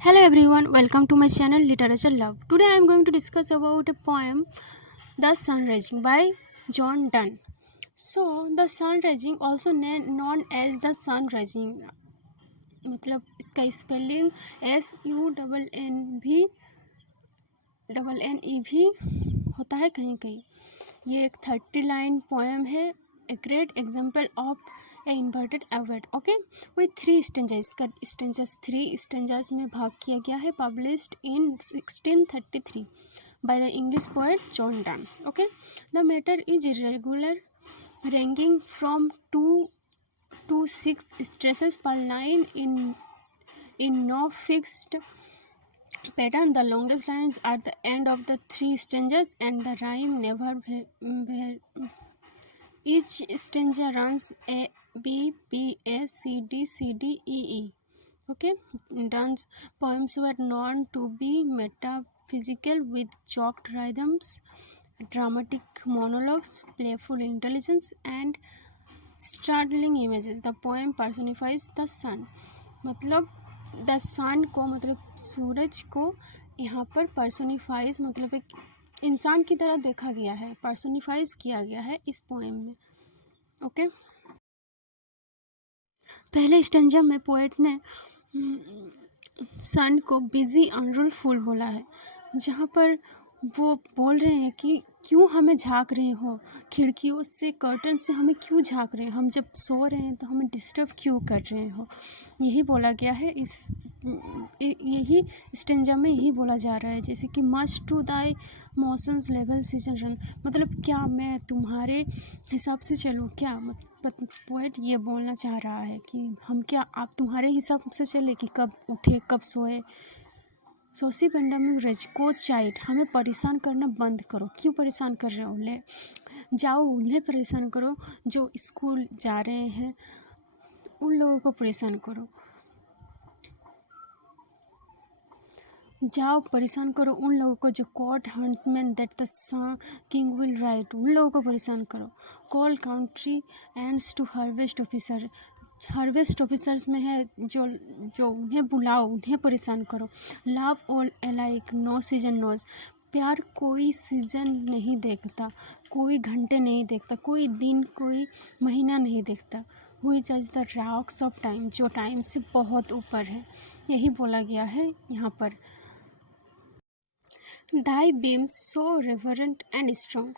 Hello everyone, welcome to my channel Literature Love. Today I am going to discuss about a poem The Sun Rising by John Donne. So the sun rising, also known as the sun rising, मतलब इसका spelling SUNNE भी होता है कहीं कहीं. ये एक 30 line poem है, a great example of A inverted award. Okay, with 3 stanzas. इसका स्टेंजास 3 स्टेंजास में भाग किया गया है. Published in 1633 by the English poet John Donne. Okay, the matter is irregular, ranging from 2 to 6 stresses per line in no fixed pattern. The longest lines at the end of the 3 stanzas, and the rhyme never each stanza runs A B B A C D C D E E. Okay, Donne's poems were known to be metaphysical, with chalked rhythms, dramatic monologues, playful intelligence, and startling images. The poem personifies the sun. मतलब the सन को, मतलब सूरज को यहाँ पर पर्सोनिफाइज, मतलब एक इंसान की तरह देखा गया है, पर्सोनिफाइज किया गया है इस पोएम में. ओके, पहले स्टेंजा में पोएट ने सन को बिजी अनरूलफुल बोला है, जहाँ पर वो बोल रहे हैं कि क्यों हमें झांक रहे हो खिड़कियों से, कर्टन से हमें क्यों झांक रहे हैं, हम जब सो रहे हैं तो हमें डिस्टर्ब क्यों कर रहे हो. यही बोला गया है यही स्टेंजा में यही बोला जा रहा है. जैसे कि must to thy motions lovers' seasons run, मतलब क्या मैं तुम्हारे हिसाब से चलूँ क्या. पोएट ये बोलना चाह रहा है कि हम क्या आप तुम्हारे हिसाब से चले कि कब उठे कब सोए. सोसी पेंडामिक रेज को चाइल्ड, हमें परेशान करना बंद करो. क्यों परेशान कर रहे हो, ले जाओ उन्हें परेशान करो जो स्कूल जा रहे हैं, उन लोगों को परेशान करो. जाओ परेशान करो उन लोगों को जो court huntsmen that the king will ride, उन लोगों को परेशान करो. Call country ants to harvest officer, harvest officers में है जो उन्हें बुलाओ, उन्हें परेशान करो. Love all alike no season knows, प्यार कोई सीज़न नहीं देखता, कोई घंटे नहीं देखता, कोई दिन कोई महीना नहीं देखता. हुई जज द रॉक्स ऑफ टाइम, जो टाइम से बहुत ऊपर है. यही बोला गया है यहाँ पर. Thy beams so reverend and strong,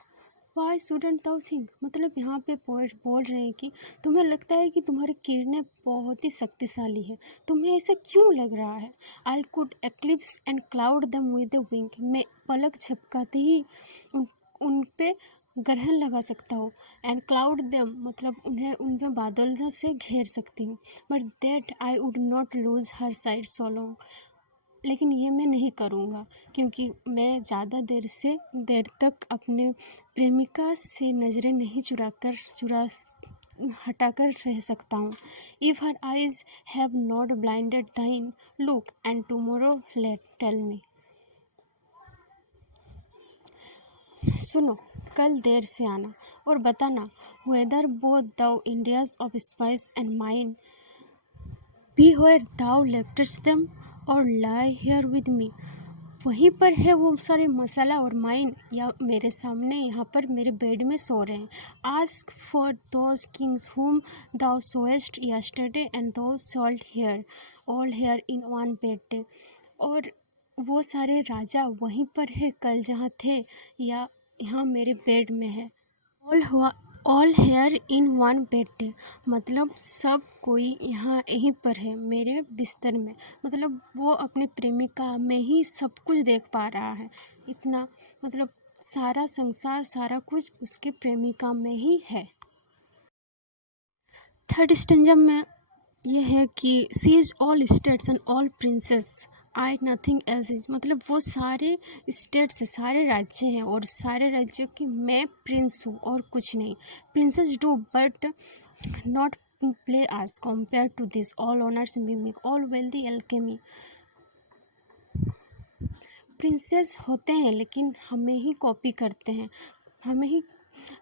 why shouldst thou think, मतलब यहाँ पे पोएट बोल रहे हैं कि तुम्हें लगता है कि तुम्हारी किरणें बहुत ही शक्तिशाली है, तुम्हें ऐसा क्यों लग रहा है. I could eclipse and cloud दम विद द विंग, मैं पलक झपकाते ही उन पे ग्रहण लगा सकता हूँ. एंड क्लाउड दम, मतलब उन्हें उन पे बादल से घेर सकती हूँ. But that I would not lose her side so long, लेकिन ये मैं नहीं करूँगा क्योंकि मैं ज़्यादा देर तक अपने प्रेमिका से नज़रें नहीं हटाकर रह सकता हूँ. If her eyes have not blinded thine look and tomorrow late tell me. सुनो, कल देर से आना और बताना, whether both thou Indias of spice and mine be where thou leftest them or lie here with me, वहीं पर है वो सारे मसाला और माइन, या मेरे सामने यहाँ पर मेरे बेड में सो रहे हैं. Ask for those kings whom thou saw'st yesterday and thou shalt hear all here in one bed, और वो सारे राजा वहीं पर है कल जहाँ थे या यहाँ मेरे बेड में है. All here in one bed, मतलब सब कोई यहाँ यहीं पर है मेरे बिस्तर में, मतलब वो अपने प्रेमिका में ही सब कुछ देख पा रहा है. इतना, मतलब सारा संसार सारा कुछ उसके प्रेमिका में ही है. थर्ड स्टेंजा में यह है कि she is all states and all princes, I nothing else is, मतलब वो सारे स्टेट्स सारे राज्य हैं और सारे राज्यों की मैं प्रिंस हूँ और कुछ नहीं. Princes do but not play as compare to this, all honours mimic all wealthy alchemy. Princes होते हैं लेकिन हमें ही कॉपी करते हैं,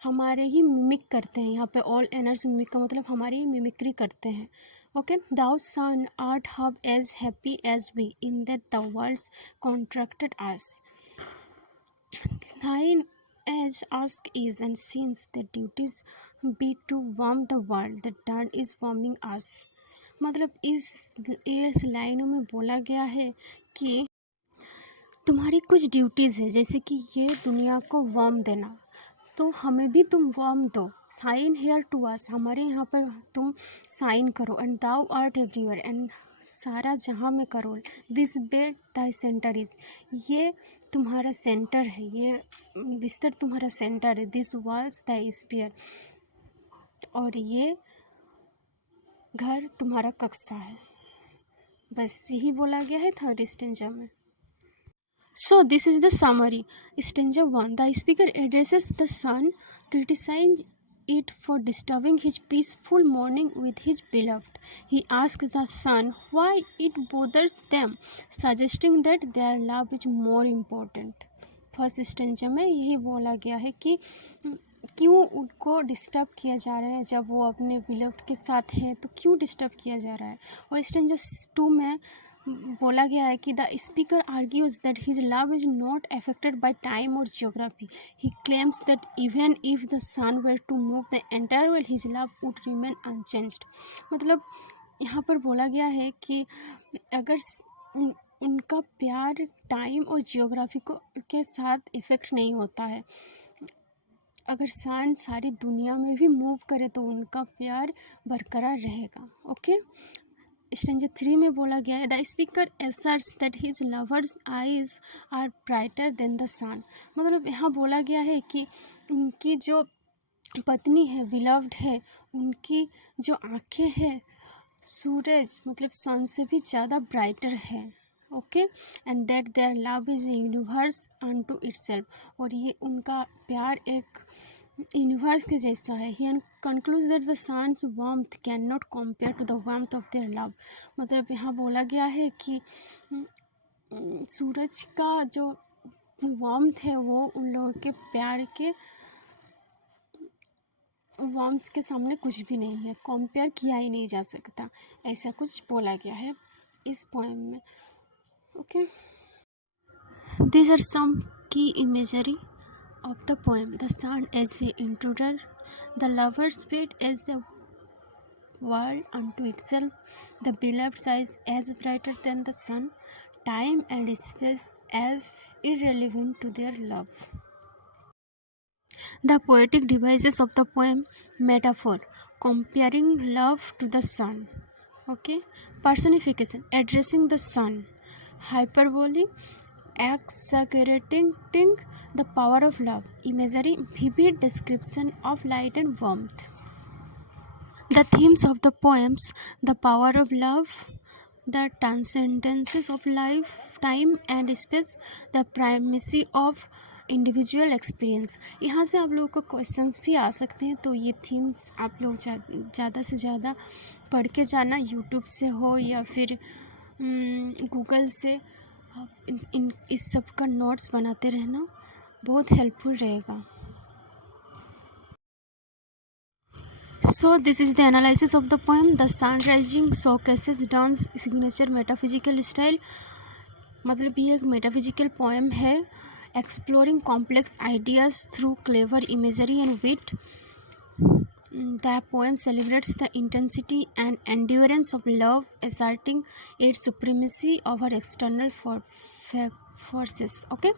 हमारे ही मिमिक करते हैं. यहाँ पे ऑल एनर्स मिमिक का मतलब हमारी ही मिमिक्री करते हैं. Okay, thou sun art half as happy as we, in that the world's contracted us. Thine as ask is, and since the duties be to warm the world, the turn is warming us. मतलब इस लाइनों में बोला गया है कि तुम्हारी कुछ ड्यूटीज़ है, जैसे कि ये दुनिया को वार्म देना, तो हमें भी तुम वार्म दो. साइन हेयर टू अस, हमारे यहाँ पर तुम साइन करो. And thou art everywhere, and सारा जहाँ में करो. This bed the centre is, ये तुम्हारा सेंटर है, ये बिस्तर तुम्हारा सेंटर है. दिस वॉल्स द स्फीयर, और ये घर तुम्हारा कक्षा है. बस यही बोला गया है थर्ड स्टेंजा में. So this is the summary. Stanza 1. The speaker addresses the sun, criticizing it for disturbing his peaceful morning with his beloved. He asks the sun why it bothers them, suggesting that their love is more important. First stanza में यही बोला गया है कि क्यों उनको disturb किया जा रहा है, जब वो अपने बिलव्ड के साथ है तो क्यों डिस्टर्ब किया जा रहा है. और स्टेंजा 2 में बोला गया है कि the speaker argues that his love is not affected by time और geography. He claims that even if the sun were to move the entire world his love would remain unchanged. मतलब यहाँ पर बोला गया है कि अगर उनका प्यार टाइम और जियोग्राफी को के साथ इफ़ेक्ट नहीं होता है, अगर सन सारी दुनिया में भी मूव करे तो उनका प्यार बरकरार रहेगा. ओके. स्टेंजा 3 में बोला गया है the speaker asserts that his lover's eyes are brighter than the sun. मतलब यहाँ बोला गया है कि उनकी जो पत्नी है, बिलव्ड है, उनकी जो आँखें हैं सूरज मतलब सन से भी ज़्यादा ब्राइटर है. Okay. And that their love is universe unto itself, और ये उनका प्यार एक यूनिवर्स के जैसा है. He concludes that the sun's warmth can not compare to the warmth of their love. मतलब यहाँ बोला गया है कि सूरज का जो वार्मथ है वो उन लोगों के प्यार के वार्मथ के सामने कुछ भी नहीं है, कंपेयर किया ही नहीं जा सकता. ऐसा कुछ बोला गया है इस पोएम में. ओके. दीज आर सम की imagery of the poem. The sun as a intruder, the lover's bed as a world unto itself, the beloved's eyes as brighter than the sun, time and space as irrelevant to their love. The poetic devices of the poem: metaphor, comparing love to the sun. Okay. Personification, addressing the sun. Hyperbole, exaggerating the power of love. Imagery, vivid description of light and warmth. The themes of the poems: the power of love, the transcendences of life, time and space, the primacy of individual experience. यहाँ से आप लोगों को questions भी आ सकते हैं, तो ये थीम्स आप लोग ज़्यादा से ज़्यादा पढ़ के जाना, यूट्यूब से हो या फिर गूगल से. आप इस सब का नोट्स बनाते रहना, बहुत हेल्पफुल रहेगा. So this is the analysis of the poem. The sun rising showcases Donne's signature metaphysical style. मतलब ये एक मेटाफिजिकल पोएम है, exploring complex ideas through clever imagery and wit. The poem celebrates the intensity and endurance of love, asserting its supremacy over external forces. Okay.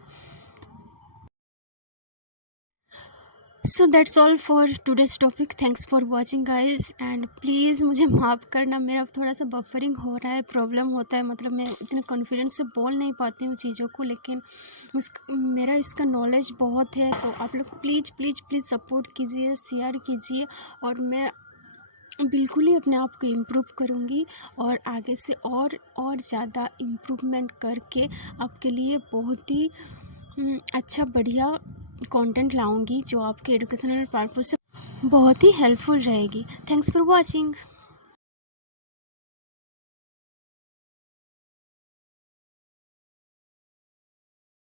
So that's all for today's topic. Thanks for watching guys, and please मुझे माफ़ करना, मेरा थोड़ा सा buffering हो रहा है, problem होता है, मतलब मैं इतने कॉन्फिडेंस से बोल नहीं पाती हूँ चीज़ों को, लेकिन मेरा इसका नॉलेज बहुत है. तो आप लोग प्लीज़ प्लीज़ प्लीज़ सपोर्ट कीजिए, शेयर कीजिए, और मैं बिल्कुल ही अपने आप को इम्प्रूव करूँगी और आगे से और ज़्यादा इम्प्रूवमेंट करके आपके लिए बहुत ही अच्छा बढ़िया कंटेंट लाऊंगी जो आपके एजुकेशनल पर्पस से बहुत ही हेल्पफुल रहेगी. Thanks for watching.